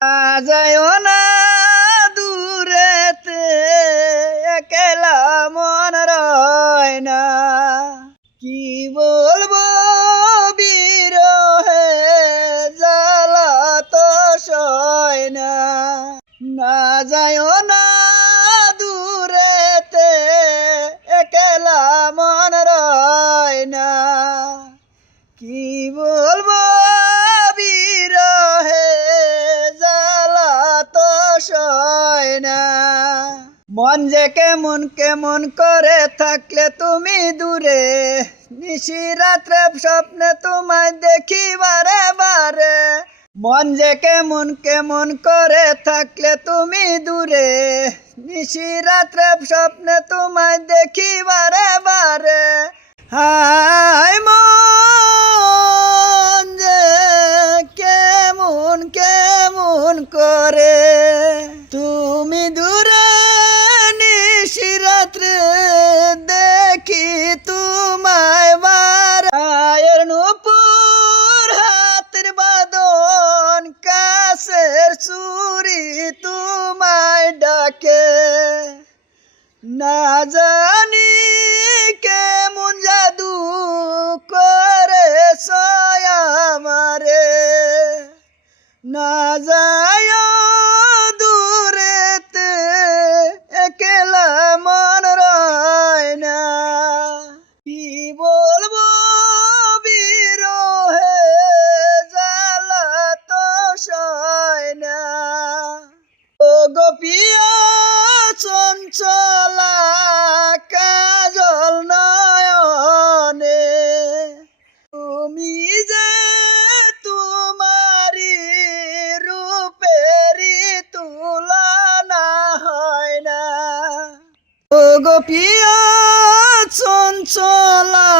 যায় না দূরেতে একলা মন রয় না। কি বলবো বিরহে জ্বালা তো সয় না। না যায় না দূরেতে একলা মন রয় না। কি বলবো বিরহে জ্বালা তো সয় না। মন যে কেমন কেমন করে থাকলে তুমি দূরে, নিশি রাত্রে স্বপ্নে তোমায় দেখি বারে বারে। মন যে কেমন কেমন করে থাকলে তুমি দূরে, নিশি রাত্রে স্বপ্নে তোমায় দেখি বারে বারে। হায় মন যে কেমন কেমন করে তুমি দূরে, নিশি রাত্রে দেখি তোমায় বারায়ের নূপুর হাতের বাঁধন কাছের চুরি তোমায় ডাকে। না জানি কেমন জাদু করে আমারে। না যায় দূরেতে একলা মন রয় না। কি বলবো বিরহে জ্বালা তো সয় না। ও গোপিয়া চঞ্চলা কাজল নয়নে, তুমি যে তোমারি রূপেরি তুলনা হয় না। ও গোপিয়া চঞ্চলা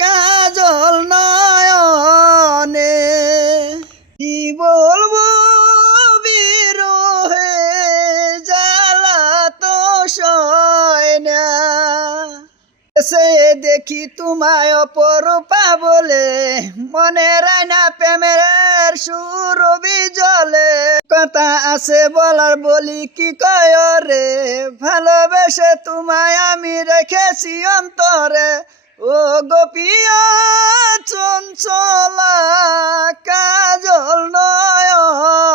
কাজল নয়নে, কি বলবো বিরহে জ্বালা তো সয় না। সে দেখি তোমায় অপরূপা বলে, মনে রায়না প্রেমের সুরবি জলে। কথা আছে বলার বলি কি কয় রে, ভালোবেসে তোমায় আমি রেখেছি অন্তরে। ও গোপিয়া চঞ্চলা কাজল নয়নে।